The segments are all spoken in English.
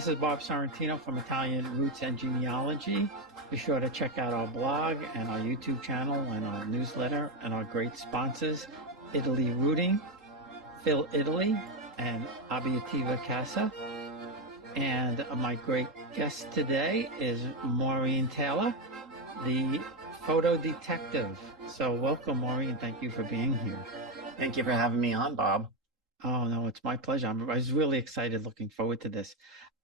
this is Bob Sorrentino from Italian Roots and Genealogy. Be sure to check out our blog and our YouTube channel and our newsletter and our great sponsors, Italy Rooting, Phil Italy, and Abitativa Casa. And my great guest today is Maureen Taylor, the photo detective. So welcome, Maureen. Thank you for being here. Thank you for having me on, Bob. Oh, no, it's my pleasure. I was really excited, looking forward to this.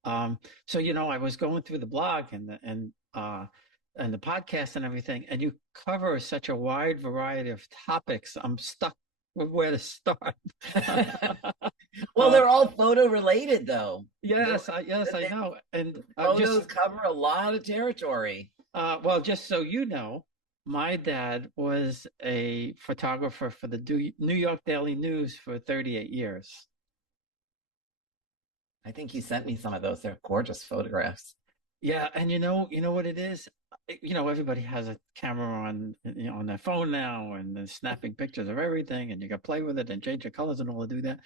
So I was going through the blog and the podcast and everything, and you cover such a wide variety of topics. I'm stuck with where to start. Well, they're all photo related, though. Yes, I know. And photos cover a lot of territory. Well, just so you know, my dad was a photographer for the New York Daily News for 38 years. I think you sent me some of those. They're gorgeous photographs. Yeah, and you know what it is? Everybody has a camera on their phone now, and they're snapping pictures of everything, and you can play with it and change the colors and all to do that.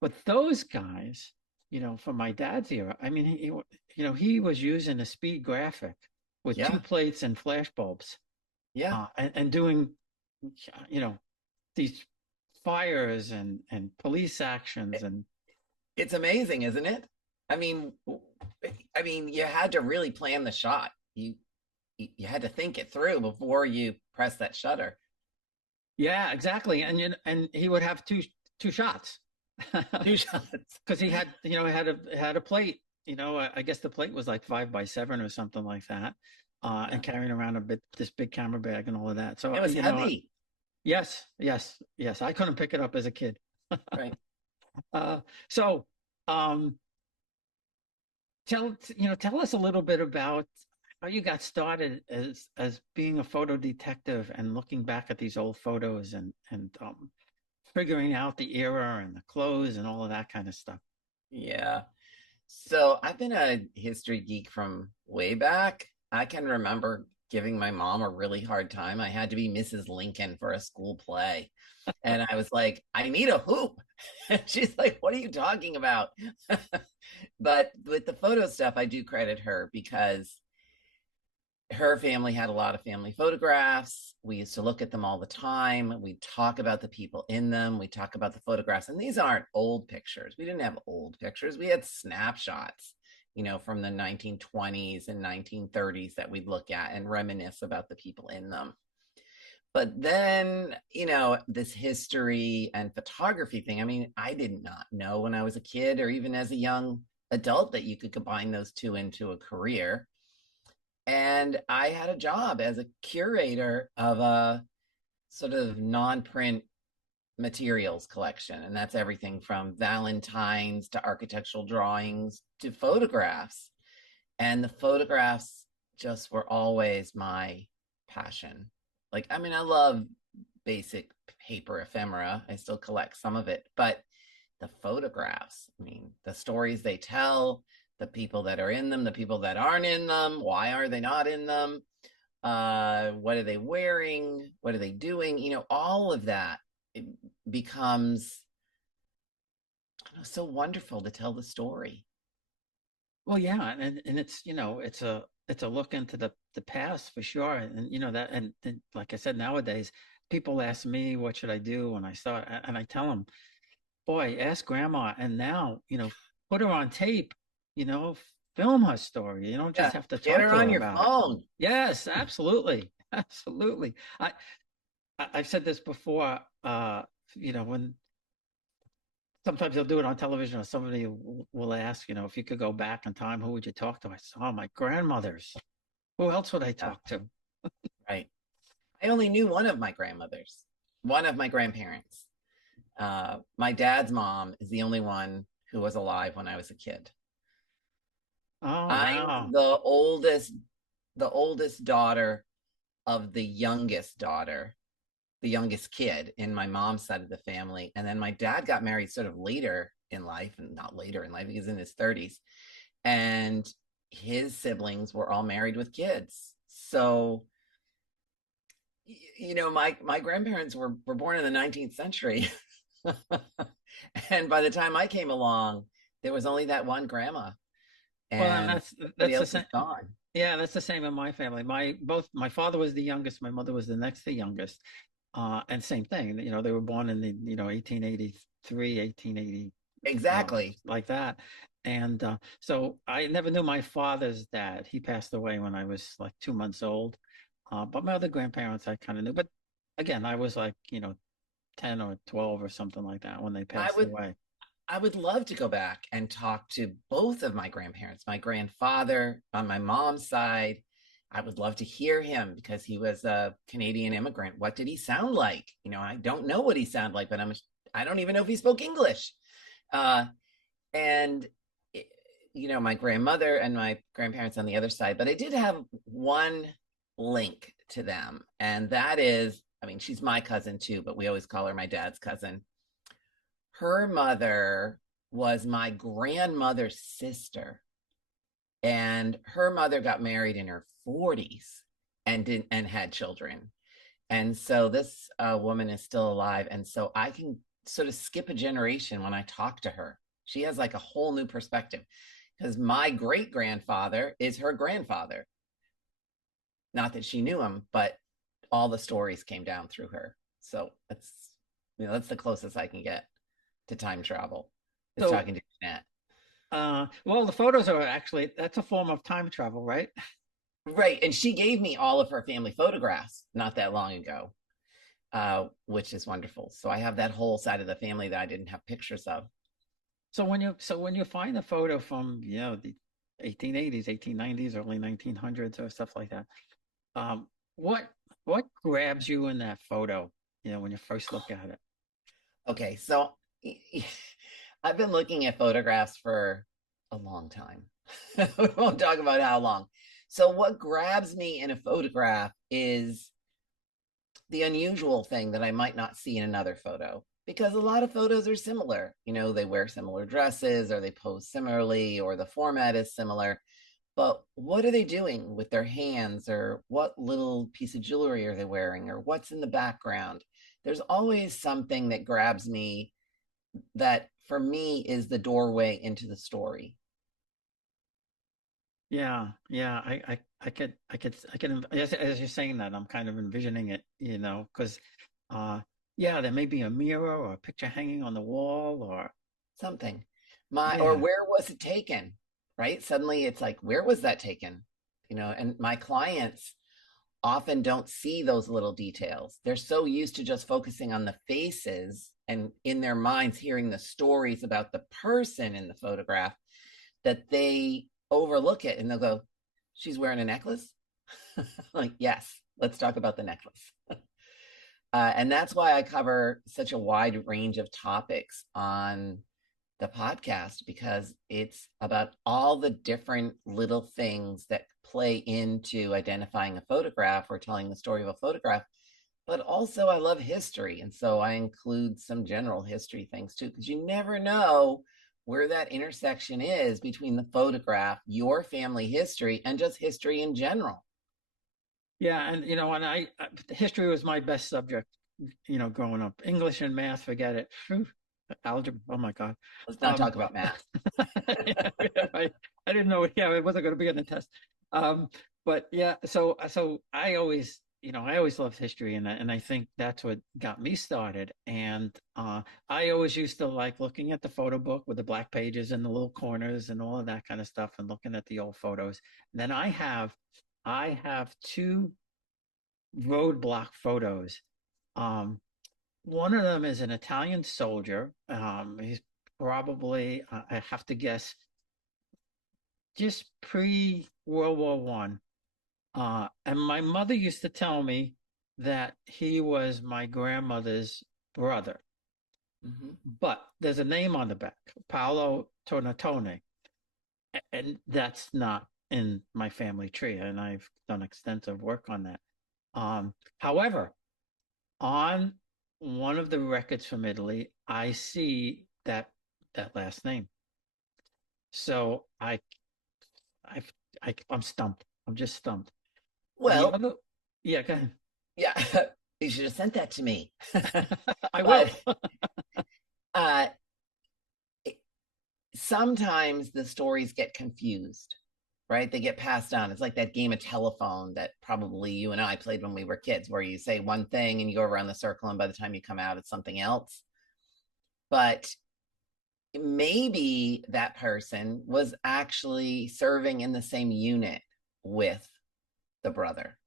But those guys, from my dad's era, I mean, he was using a speed graphic with two plates and flash bulbs. Yeah. And doing, these fires and police actions. And it's amazing, isn't it? I mean, you had to really plan the shot. You had to think it through before you press that shutter. Yeah, exactly. And he would have two shots. Two shots. Because he had a plate. I guess the plate was like 5x7 or something like that. And carrying around this big camera bag and all of that. So it was heavy. Yes. I couldn't pick it up as a kid. Right. So tell us a little bit about how you got started as being a photo detective and looking back at these old photos and figuring out the era and the clothes and all of that kind of stuff. Yeah. So I've been a history geek from way back. I can remember giving my mom a really hard time. I had to be Mrs. Lincoln for a school play. And I was like, I need a hoop. And she's like, what are you talking about? But with the photo stuff, I do credit her because her family had a lot of family photographs. We used to look at them all the time. We talk about the people in them. We talk about the photographs. And these aren't old pictures. We didn't have old pictures. We had snapshots, from the 1920s and 1930s that we'd look at and reminisce about the people in them. But then, this history and photography thing, I did not know when I was a kid or even as a young adult that you could combine those two into a career. And I had a job as a curator of a sort of non-print materials collection. And that's everything from Valentines to architectural drawings to photographs. And the photographs just were always my passion. I love basic paper ephemera. I still collect some of it, but the photographs, the stories they tell, the people that are in them, the people that aren't in them, why are they not in them? What are they wearing? What are they doing? All of that, it becomes so wonderful to tell the story. Well, yeah, and it's it's a look into the past for sure, and that, and like I said, nowadays people ask me what should I do when I start, and I tell them, boy, ask grandma, and now put her on tape, film her story. You don't just have to get talk her to on her your about phone. it. Yes, absolutely, absolutely. I've said this before. When sometimes they'll do it on television, or somebody will ask, if you could go back in time, who would you talk to? I said, oh, my grandmothers. Who else would I talk to? Right. I only knew one of my grandmothers, one of my grandparents. My dad's mom is the only one who was alive when I was a kid. Oh, wow. I'm the oldest daughter of the youngest daughter, the youngest kid in my mom's side of the family. And then my dad got married sort of later in life, and not later in life, he was in his 30s. And his siblings were all married with kids. So, my grandparents were born in the 19th century. And by the time I came along, there was only that one grandma. Well, and and everybody that's the else is same. gone. Yeah, that's the same in my family. My father was the youngest, my mother was the next to youngest. And same thing, they were born in the, 1883, 1880, Exactly. like that. And so I never knew my father's dad. He passed away when I was like 2 months old. But my other grandparents I kind of knew. But again, I was like, 10 or 12 or something like that when they I passed would away. I would love to go back and talk to both of my grandparents, my grandfather on my mom's side. I would love to hear him because he was a Canadian immigrant. What did he sound like? I don't know what he sounded like, but I don't even know if he spoke English. Uh, and my grandmother and my grandparents on the other side, but I did have one link to them, and that is, I mean, she's my cousin too, but we always call her my dad's cousin. Her mother was my grandmother's sister, and her mother got married in her 40s and had children. And so this woman is still alive, and so I can sort of skip a generation when I talk to her. She has like a whole new perspective because my great grandfather is her grandfather. Not that she knew him, but all the stories came down through her. So that's the closest I can get to time travel, is So, talking to Jeanette. well, the photos are actually, that's a form of time travel, right? Right. And she gave me all of her family photographs not that long ago, which is wonderful. So I have that whole side of the family that I didn't have pictures of. So when you find a photo from, the 1880s, 1890s, early 1900s or stuff like that, um, what what grabs you in that photo, when you first look at it? Okay. So I've been looking at photographs for a long time. We won't talk about how long. So, what grabs me in a photograph is the unusual thing that I might not see in another photo, because a lot of photos are similar. They wear similar dresses or they pose similarly or the format is similar. But what are they doing with their hands, or what little piece of jewelry are they wearing, or what's in the background? There's always something that grabs me that for me is the doorway into the story. Yeah, yeah, I could, as you're saying that, I'm kind of envisioning it, because, uh, yeah, there may be a mirror or a picture hanging on the wall, or Something. Or yeah, where was it taken? Right? Suddenly it's like, where was that taken? And my clients often don't see those little details. They're so used to just focusing on the faces and in their minds hearing the stories about the person in the photograph that they overlook it and they'll go, she's wearing a necklace? Like, yes, let's talk about the necklace. And that's why I cover such a wide range of topics on the podcast, because it's about all the different little things that play into identifying a photograph or telling the story of a photograph. But also, I love history. And so I include some general history things too, because you never know where that intersection is between the photograph, your family history, and just history in general. yeah, and history was my best subject, growing up. English and math, forget it. Phew, algebra, oh my God. Let's not Um, talk about math. yeah, I didn't know, yeah, it wasn't going to be on the test. Um, but yeah, so I always loved history, and I think that's what got me started. And I always used to like looking at the photo book with the black pages and the little corners and all of that kind of stuff, and looking at the old photos. And then I have two roadblock photos. Um, One of them is an Italian soldier. He's probably, I have to guess, just pre-World War One. And my mother used to tell me that he was my grandmother's brother. Mm-hmm. But there's a name on the back, Paolo Tornatone, and that's not in my family tree. And I've done extensive work on that. However, on one of the records from Italy, I see that last name. So I've, I'm stumped. I'm just stumped. The Well, other, yeah, go ahead. yeah, you should have sent that to me. I will. But uh, sometimes the stories get confused, right? They get passed down. It's like that game of telephone that probably you and I played when we were kids, where you say one thing and you go around the circle, and by the time you come out, it's something else. But maybe that person was actually serving in the same unit with the brother,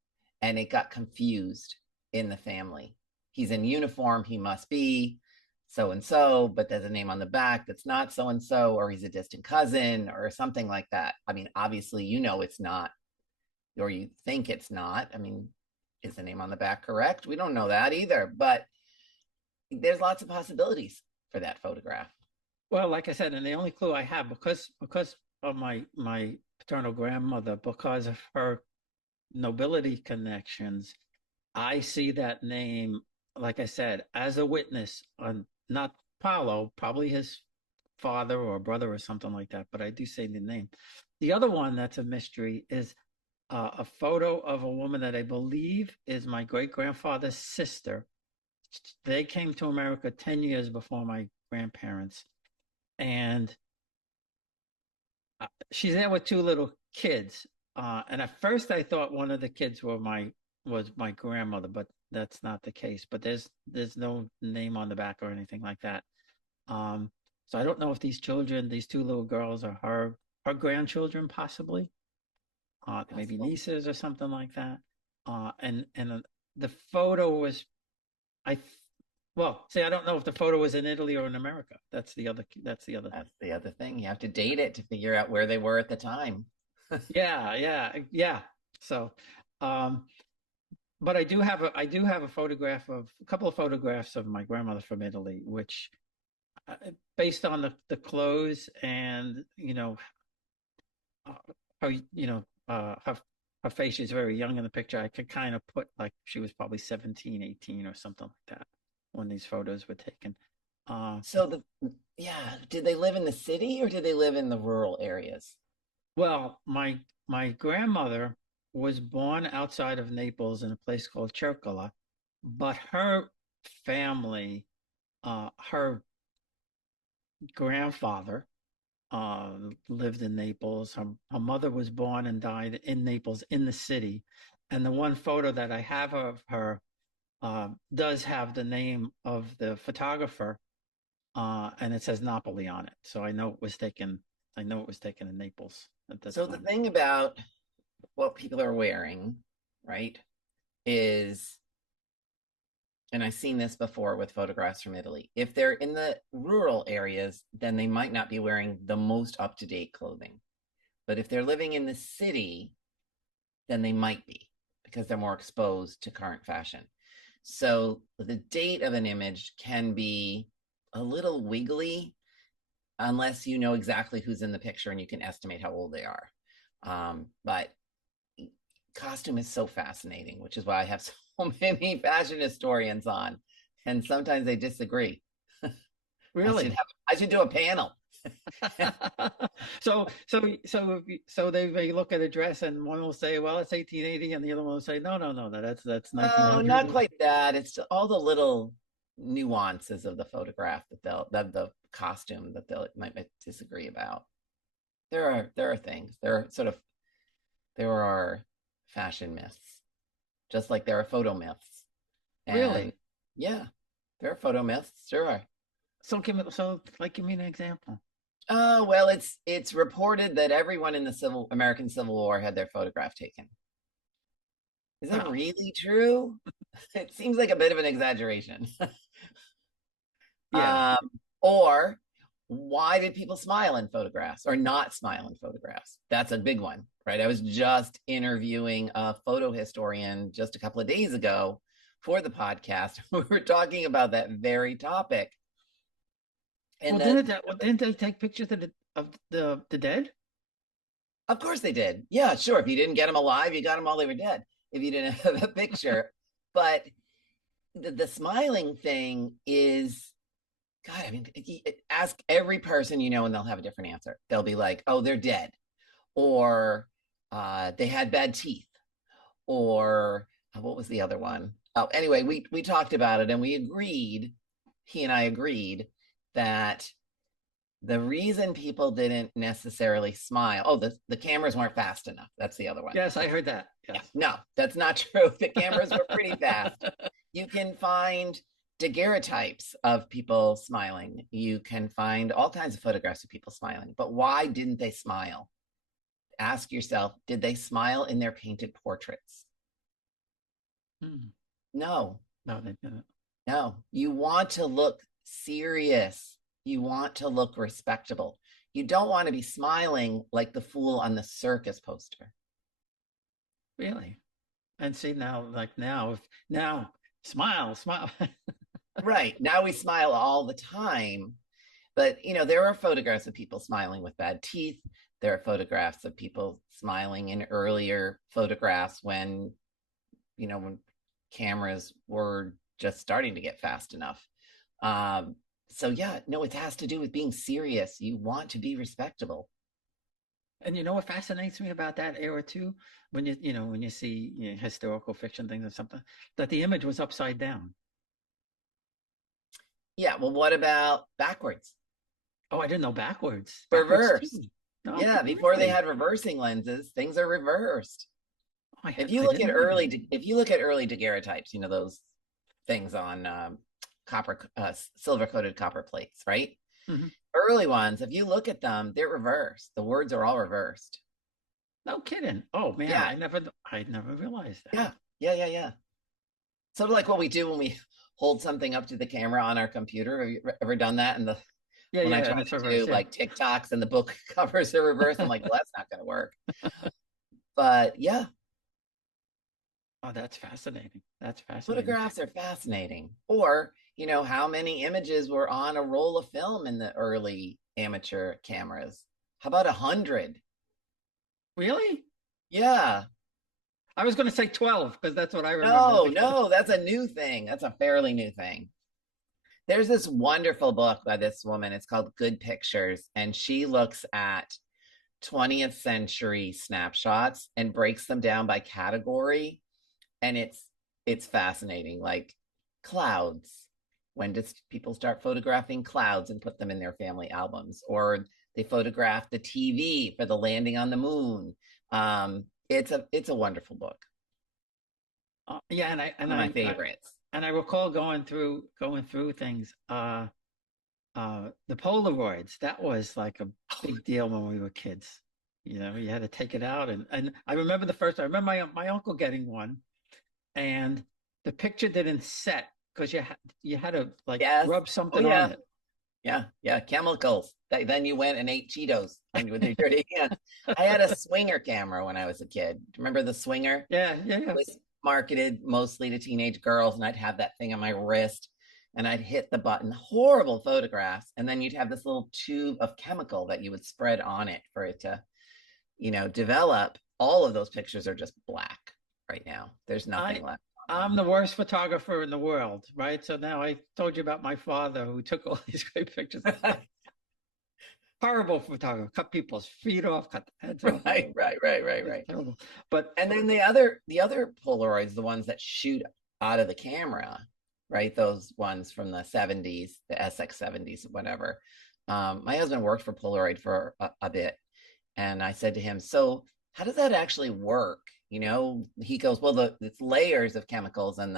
and it got confused in the family. He's in uniform, he must be so and so, but there's a name on the back that's not so and so, or he's a distant cousin or something like that. I mean, obviously, it's not, or you think it's not. I mean, is the name on the back correct? We don't know that either, but there's lots of possibilities for that photograph. Well, like I said, and the only clue I have, because of my paternal grandmother, because of her nobility connections, I see that name, like I said, as a witness on not Paulo, probably his father or brother or something like that, but I do say the name. The other one that's a mystery is a photo of a woman that I believe is my great grandfather's sister. They came to America 10 years before my grandparents. And she's there with two little kids. And at first I thought one of the kids was my grandmother, but that's not the case. But there's no name on the back or anything like that. So I don't know if these two little girls, are her grandchildren, possibly, maybe nieces or something like that. And the photo was, I well, see, I don't know if the photo was in Italy or in America. That's the other thing. That's the other thing. You have to date it to figure out where they were at the time. Yeah. So, um, but I do have a couple of photographs of my grandmother from Italy, which, based on the clothes and uh, her her face is very young in the picture. I could kind of put like she was probably 17, 18 or something like that when these photos were taken. So did they live in the city or did they live in the rural areas? Well, my grandmother was born outside of Naples in a place called Cercola, but her family, her grandfather, lived in Naples. Her mother was born and died in Naples in the city, and the one photo that I have of her does have the name of the photographer, and it says Napoli on it. So I know it was taken. I know it was taken in Naples at the So the time. thing about what people are wearing, right, is, and I've seen this before with photographs from Italy, if they're in the rural areas, then they might not be wearing the most up-to-date clothing. But if they're living in the city, then they might be, because they're more exposed to current fashion. So the date of an image can be a little wiggly unless you know exactly who's in the picture and you can estimate how old they are. But costume is so fascinating, which is why I have so many fashion historians on, and sometimes they disagree. Really? I should do a panel. So they may look at a dress and one will say, well, it's 1880, and the other one will say, no, that's Oh, not 1900. quite that. It's all the little nuances of the photograph the costume that they might disagree about. There are things. There are fashion myths, just like there are photo myths. And Really? yeah, there are photo myths. Sure are. Give me an example. Oh, well, it's reported that everyone in the American Civil War had their photograph taken. Is that Wow. really true? It seems like a bit of an exaggeration. Yeah. um, or why did people smile in photographs or not smile in photographs? That's a big one, right? I was just interviewing a photo historian just a couple of days ago for the podcast. We were talking about that very topic. Well, And didn't they take pictures of the dead? of course they did. Yeah, sure. If you didn't get them alive, you got them while they were dead. If you didn't have a picture. But the smiling thing is, God, I mean, ask every person and they'll have a different answer. They'll be like, oh, they're dead, or they had bad teeth, or what was the other one? Oh, anyway, we talked about it and he and I agreed that The reason people didn't necessarily smile, oh, the cameras weren't fast enough. That's the other one. Yes, I heard that. Yeah, Yes. no, that's not true. The cameras were pretty fast. You can find daguerreotypes of people smiling. You can find all kinds of photographs of people smiling. But why didn't they smile? Ask yourself, did they smile in their painted portraits? Hmm. No, No, they didn't. no. You want to look serious. You want to look respectable. You don't want to be smiling like the fool on the circus poster. Really. And see now, like now, if now smile, smile. Right. Now we smile all the time. But, there are photographs of people smiling with bad teeth. There are photographs of people smiling in earlier photographs when cameras were just starting to get fast enough. So yeah, no, it has to do with being serious. You want to be respectable. And you know what fascinates me about that era too, when you see historical fiction things or something, that the image was upside down. Yeah, well, what about backwards? Oh, I didn't know backwards Reversed. too. No, Yeah, before they really? had reversing lenses, things are reversed. Oh, If you I look didn't at know that. early daguerreotypes, those things on copper, silver coated copper plates, right? Hmm. Early ones, if you look at them, they're reversed. The words are all reversed. No kidding. Oh man, Yeah, I never realized that. yeah, yeah, yeah, yeah. Sort of like what we do when we hold something up to the camera on our computer. Have you ever done that? And Yeah, when I yeah, try and it's to reversed. do Yeah. like TikToks and the book covers are reversed, I'm like, well, that's not going to work. But yeah, Oh, that's fascinating. That's fascinating. photographs are fascinating. Or, how many images were on a roll of film in the early amateur cameras? How about 100? Really? Yeah. I was going to say 12 because that's what I remember as No, a kid. no, that's a new thing. That's a fairly new thing. There's this wonderful book by this woman. It's called Good Pictures, and she looks at 20th century snapshots and breaks them down by category, and it's fascinating. Like clouds. When does people start photographing clouds and put them in their family albums? Or they photograph the TV for the landing on the moon. It's a wonderful book. Yeah, One of my favorites. and I recall going through things. The Polaroids, that was like a big deal when we were kids. You had to take it out, and I remember I remember my uncle getting one, and the picture didn't set because you had to like Yes. rub Oh something on yeah. it. Yeah, yeah, chemicals. Then you went and ate Cheetos with your dirty hands. I had a Swinger camera when I was a kid. Remember the Swinger? Yeah, yeah, It yeah. was marketed mostly to teenage girls, and I'd have that thing on my wrist, and I'd hit the button. Horrible photographs, and then you'd have this little tube of chemical that you would spread on it for it to, develop. All of those pictures are just black right now. There's nothing I left on I'm them. the worst photographer in the world, right? So now I told you about my father who took all these great pictures. Horrible photographer, cut people's feet off, cut their heads off. Right, right, right, right, It's right. terrible. But And then the other Polaroids, the ones that shoot out of the camera, right? Those ones from the 70s, the SX70s, whatever. My husband worked for Polaroid for a bit, and I said to him, "So how does that actually work?" He goes, "Well, it's layers of chemicals and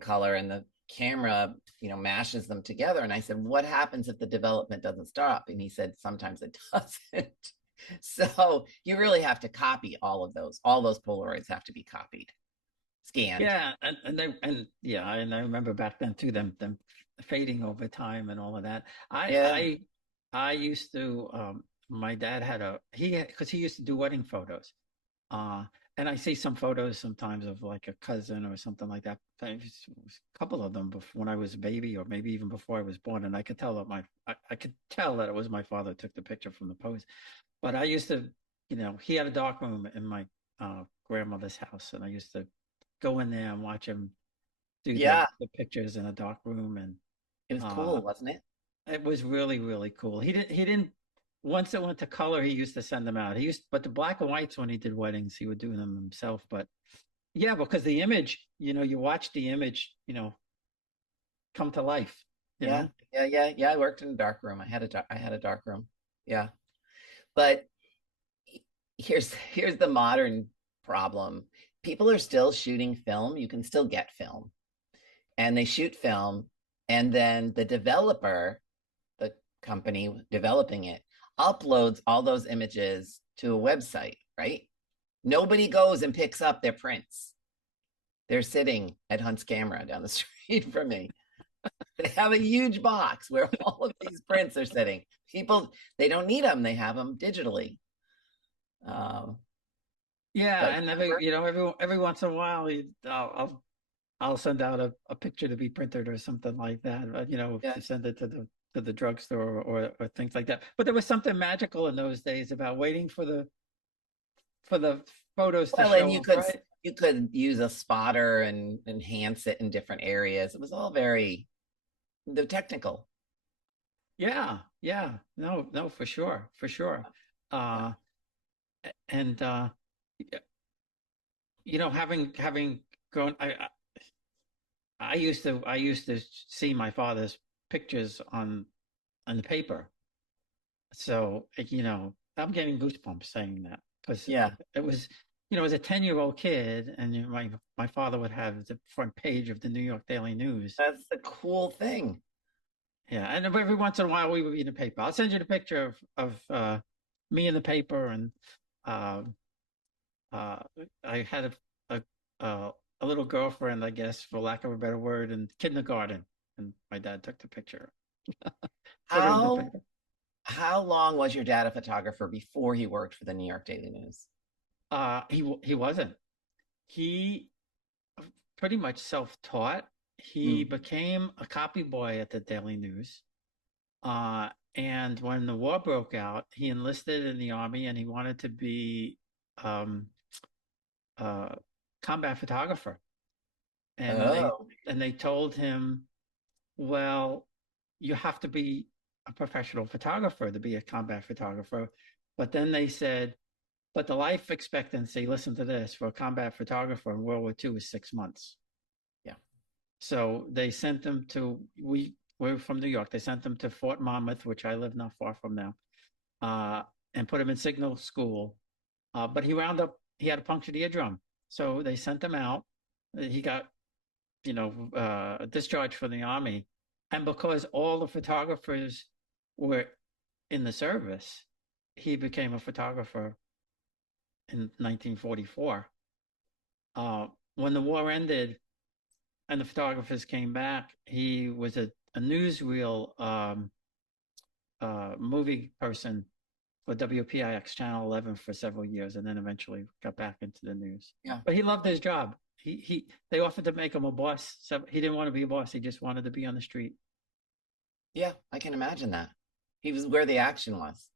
color, and the camera, mashes them together." And I said, "What happens if the development doesn't stop?" And he said, "Sometimes it doesn't." So you really have to copy all of those. All those Polaroids have to be copied, scanned. yeah, and I remember back then too, them fading over time and all of that. I Yeah. I I used to my dad had because he used to do wedding photos. Uh and I see some photos sometimes of like a cousin or something like that. It was a couple of them before when I was a baby, or maybe even before I was born, and I could tell that I could tell that it was my father who took the picture from the pose. But I used to, he had a dark room in my grandmother's house, and I used to go in there and watch him do Yeah. the pictures in a dark room, and It was uh, cool, wasn't it? it was really really cool. He didn't. Once it went to color, he used to send them out. But the black and whites when he did weddings, he would do them himself. But yeah, because the image, you watch the image, come to life. You Yeah. know. Yeah. I worked in a dark room. I had a dark room. Yeah. But here's the modern problem. People are still shooting film. You can still get film, and they shoot film, and then the developer, the company developing it, uploads all those images to a website, right? Nobody goes and picks up their prints. They're sitting at Hunt's Camera down the street from me. They have a huge box where all of these prints are sitting. People, they don't need them. They have them digitally. Um, Yeah, but and every once in a while, I'll send out a picture to be printed or something like that. yeah, To send it to the drugstore or things like that. But there was something magical in those days about waiting for the photos to well, and show up, right? you could use a spotter and enhance it in different areas. It was all very the technical. Yeah, yeah, no, for sure, for sure. Yeah. Uh, and having grown, I used to see my father's pictures on the paper. So, I'm getting goosebumps saying that because Yeah. it was, as a 10-year-old kid, and my father would have the front page of the New York Daily News. That's the cool thing. Yeah, and every once in a while we would be in the paper. I'll send you the picture of me in the paper, and uh, uh, I had a a a little girlfriend, I guess, for lack of a better word, in kindergarten, and my dad took the picture, put her in the How paper. how long was your dad a photographer before he worked for the New York Daily News? He wasn't. He pretty much self-taught. He Mm. became a copy boy at the Daily News. And when the war broke out, he enlisted in the army and he wanted to be um, a combat photographer. And Oh, they told him, well, you have to be a professional photographer to be a combat photographer. But then they said, but the life expectancy, listen to this, for a combat photographer in World War II is 6 months. yeah. So they sent him to, we're from New York. They sent him to Fort Monmouth, which I live not far from now, uh, and put him in signal school. But he had a punctured eardrum. So they sent him out. He got, discharged from the army. And because all the photographers were in the service, he became a photographer in 1944. When the war ended, and the photographers came back, he was a newsreel movie person for WPIX Channel 11 for several years, and then eventually got back into the news. Yeah. But he loved his job. They offered to make him a boss, so he didn't want to be a boss. He just wanted to be on the street. Yeah, I can imagine that. He was where the action was.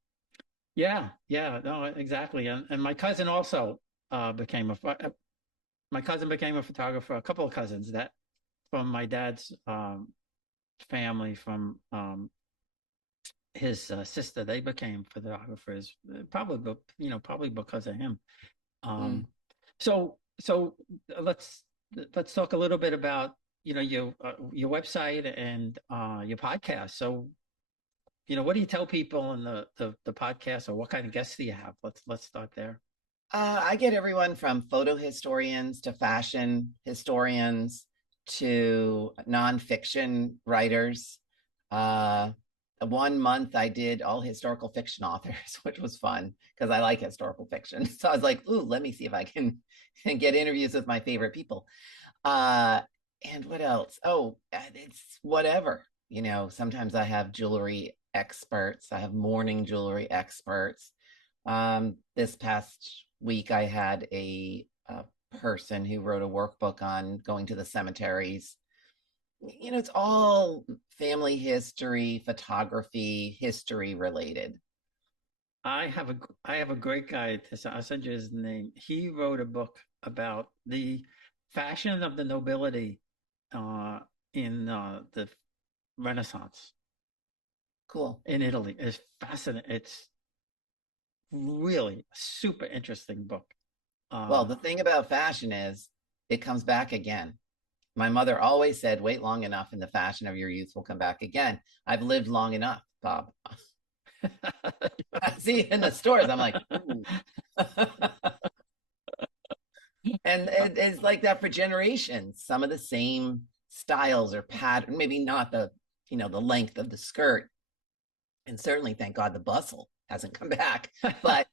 Yeah, yeah, no, exactly. And my cousin also became my cousin became a photographer. A couple of cousins that from my dad's family, from his sister, they became photographers. Probably, probably because of him. Mm. Um, so let's talk a little bit about your website and your podcast. So what do you tell people in the podcast, or what kind of guests do you have? Let's start there. I get everyone from photo historians to fashion historians to nonfiction writers. Uh, 1 month I did all historical fiction authors, which was fun because I like historical fiction. So I was like, ooh, let me see if I can get interviews with my favorite people. Uh, and what else? Oh, it's whatever. Sometimes I have jewelry experts, I have mourning jewelry experts. This past week, I had a person who wrote a workbook on going to the cemeteries. It's all family history, photography, history related. I have a great guy. I'll send you his name. He wrote a book about the fashion of the nobility uh, in the Renaissance Cool. in Italy. It's fascinating. It's really a super interesting book. Well, Uh, the thing about fashion is it comes back again. My mother always said, wait long enough and the fashion of your youth will come back again. I've lived long enough, Bob. I see it in the stores. I'm like, ooh. And it's like that for generations. Some of the same styles or pattern, maybe not the, the length of the skirt. And certainly, thank God, the bustle hasn't come back. But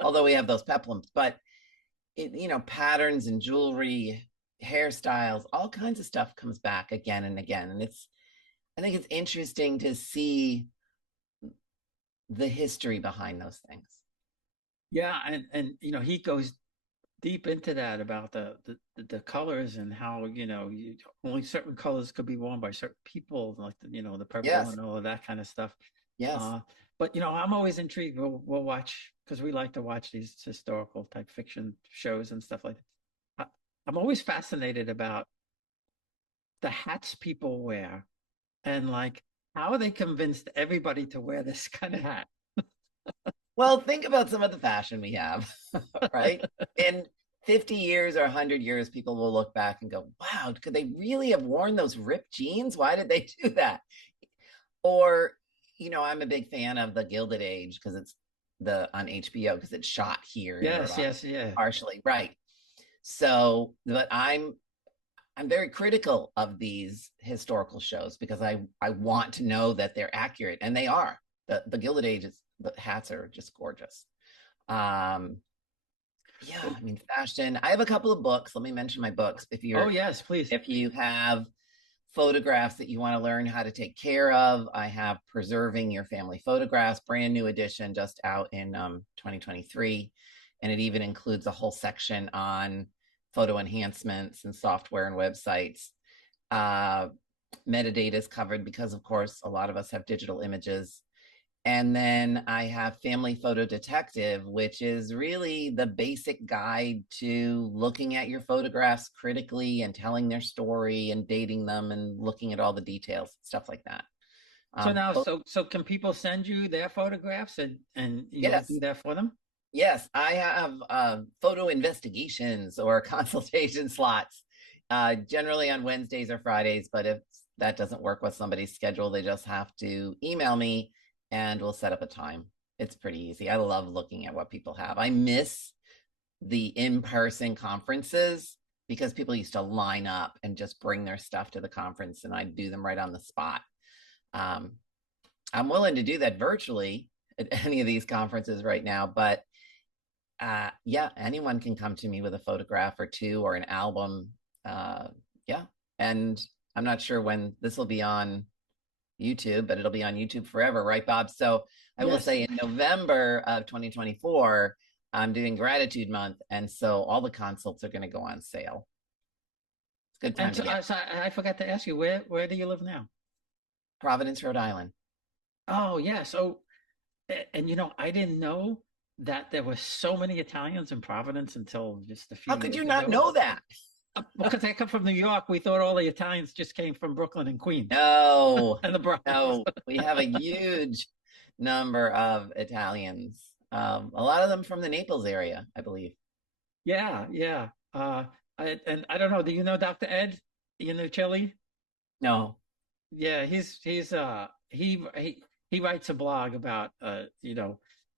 although we have those peplums, but patterns and jewelry, hairstyles, all kinds of stuff comes back again and again. And I think it's interesting to see the history behind those things. Yeah, and he goes deep into that about the colors and how only certain colors could be worn by certain people, like the purple Yes, and all of that kind of stuff. yes. But I'm always intrigued. We'll watch, because we like to watch these historical type fiction shows and stuff like that. I'm always fascinated about the hats people wear, and like how they convinced everybody to wear this kind of hat. Well, think about some of the fashion we have, right? In 50 years or 100 years, people will look back and go, wow, could they really have worn those ripped jeans? Why did they do that? Or, I'm a big fan of the Gilded Age because it's the on HBO because it's shot here in Rhode Yes, Island, yes, yeah. partially, right? So, but I'm very critical of these historical shows because I want to know that they're accurate, and they are. The Gilded Age the hats are just gorgeous. Yeah, I mean fashion. I have a couple of books. Let me mention my books. Oh yes, please. If you have photographs that you want to learn how to take care of, I have Preserving Your Family Photographs, brand new edition, just out in 2023, and it even includes a whole section on photo enhancements and software and websites. Metadata is covered because, of course, a lot of us have digital images. And then I have Family Photo Detective, which is really the basic guide to looking at your photographs critically and telling their story and dating them and looking at all the details, stuff like that. So now, so can people send you their photographs and you'll do Yes, that for them? yes, I have photo investigations or consultation slots, generally on Wednesdays or Fridays. But if that doesn't work with somebody's schedule, they just have to email me and we'll set up a time. It's pretty easy. I love looking at what people have. I miss the in-person conferences because people used to line up and just bring their stuff to the conference and I'd do them right on the spot. Um, I'm willing to do that virtually at any of these conferences right now, but yeah, anyone can come to me with a photograph or two or an album. Yeah, and I'm not sure when this will be on YouTube, but it'll be on YouTube forever, right, Bob? So I will say in November of 2024, I'm doing Gratitude Month, and so all the consults are going to go on sale. It's a good time to get. So I forgot to ask you, where do you live now? Providence, Rhode Island. Oh yeah. So and I didn't know that there were so many Italians in Providence until just a few How could years you not ago. know that? Because I come from New York, we thought all the Italians just came from Brooklyn and Queens No, and the Bronx. no, we have a huge number of Italians. A lot of them from the Naples area, I believe. Yeah, yeah. And I don't know. Do you know Dr. Ed? You know Chili? No, Yeah, he writes a blog about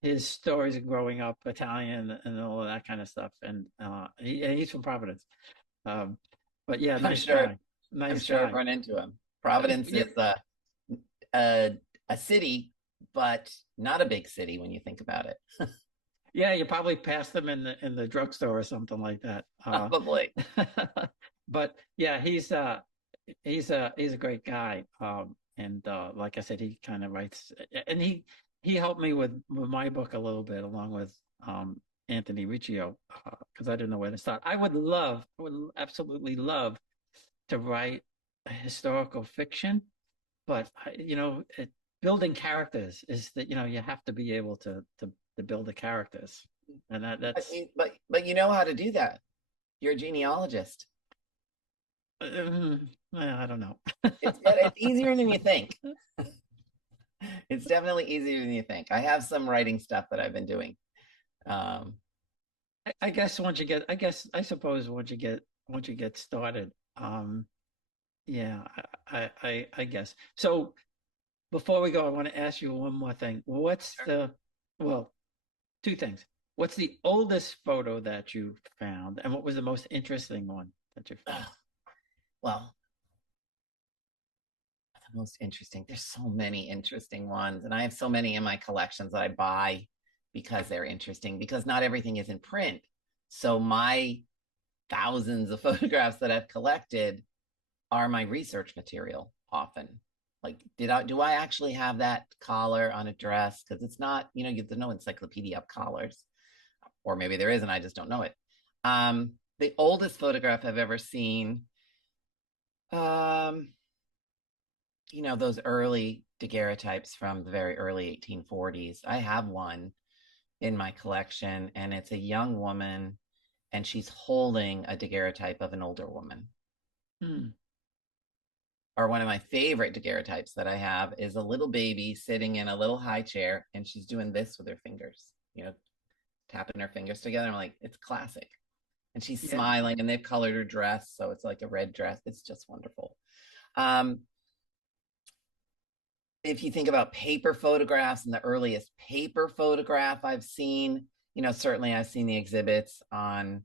his stories of growing up Italian and all of that kind of stuff. And he's from Providence. Um, but yeah, I'm nice sure. guy, I'm nice sure I've guy. run into him. Providence Yeah, is a a city, but not a big city when you think about it. yeah, you probably passed him in the drugstore or something like that. Probably. But yeah, he's a great guy. And like I said, he kind of writes, and he helped me with my book a little bit, along with Anthony Riccio, because I didn't know where to start. I would absolutely love to write a historical fiction, but building characters is that you have to be able to build the characters, and that's But you know how to do that. You're a genealogist. I don't know. It's easier than you think. It's definitely easier than you think. I have some writing stuff that I've been doing. Um, I guess I suppose once you get started, Um, yeah, I guess. So before we go, I want to ask you one more thing. Sure. Well, two things. What's the oldest photo that you found, and what was the most interesting one that you found? Well, the most interesting. There's so many interesting ones, and I have so many in my collections that I buy because they're interesting. Because not everything is in print, so my thousands of photographs that I've collected are my research material. Often, like, do I actually have that collar on a dress? Because it's not, there's no encyclopedia of collars, or maybe there is, and I just don't know it. The oldest photograph I've ever seen. Um, those early daguerreotypes from the very early 1840s. I have one in my collection, and it's a young woman, and she's holding a daguerreotype of an older woman. Hmm. Or one of my favorite daguerreotypes that I have is a little baby sitting in a little high chair, and she's doing this with her fingers, tapping her fingers together. I'm like, it's classic. And she's Yeah. smiling, and they've colored her dress, so it's like a red dress. It's just wonderful. Um, if you think about paper photographs, and the earliest paper photograph I've seen, certainly I've seen the exhibits on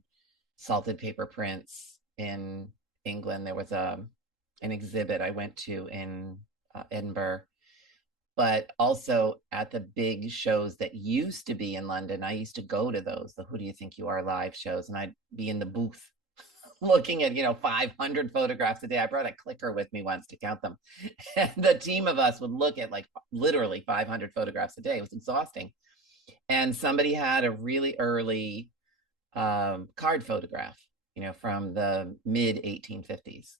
salted paper prints in England. There was an exhibit I went to in Edinburgh, but also at the big shows that used to be in London. I used to go to those, the Who Do You Think You Are live shows, and I'd be in the booth looking at 500 photographs a day. I brought a clicker with me once to count them, and the team of us would look at like literally 500 photographs a day. It was exhausting. And somebody had a really early card photograph, from the mid 1850s,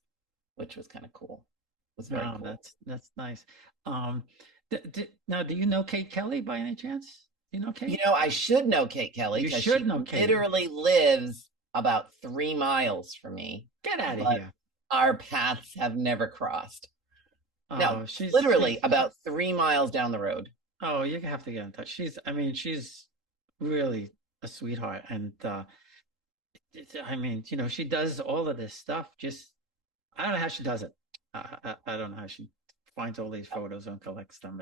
which was kind of cool. It was very Wow, cool. that's nice. Um, Now, do you know Kate Kelly by any chance? Do you know Kate? I should know Kate Kelly You because should she know Kate. literally lives about 3 miles from me, Get out of but here. our paths have never crossed. No, Oh, literally about 3 miles down the road. oh, you have to get in touch. I mean, she's really a sweetheart, and I mean, she does all of this stuff. Just I don't know how she does it. I don't know how she finds all these photos and collects them,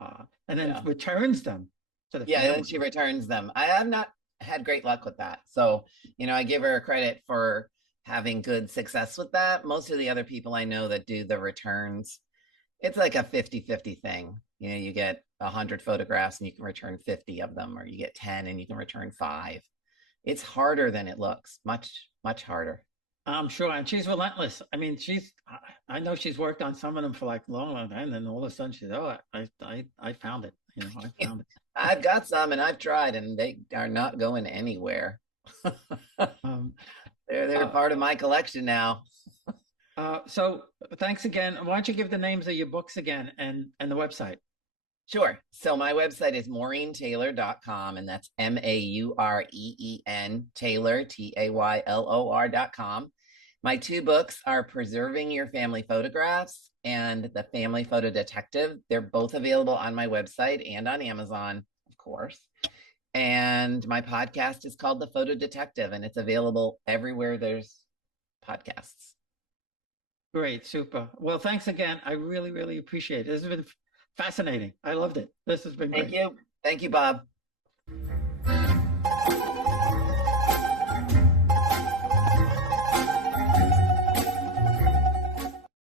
and then Yeah. returns them to the Yeah, and then family. she returns them. I have not had great luck with that. So, I give her credit for having good success with that. Most of the other people I know that do the returns, it's like a 50-50 thing. You get 100 photographs and you can return 50 of them, or you get 10 and you can return five. It's harder than it looks, much, much harder. I'm sure, and she's relentless. I mean, I know she's worked on some of them for like a long, long time, and then all of a sudden she's, oh, I found it. I found it. I've got some and I've tried, and they are not going anywhere. Um, They're uh, part of my collection now. so thanks again. Why don't you give the names of your books again and the website? Sure. So my website is maureen.taylor.com, and that's Maureen Taylor, Taylor.com. My two books are Preserving Your Family Photographs and The Family Photo Detective. They're both available on my website and on Amazon, of course. And my podcast is called The Photo Detective, and it's available everywhere there's podcasts. Great, super. Well, thanks again. I really, really appreciate it. This has been fascinating. I loved it. This has been Thank great. you. Thank you, Bob.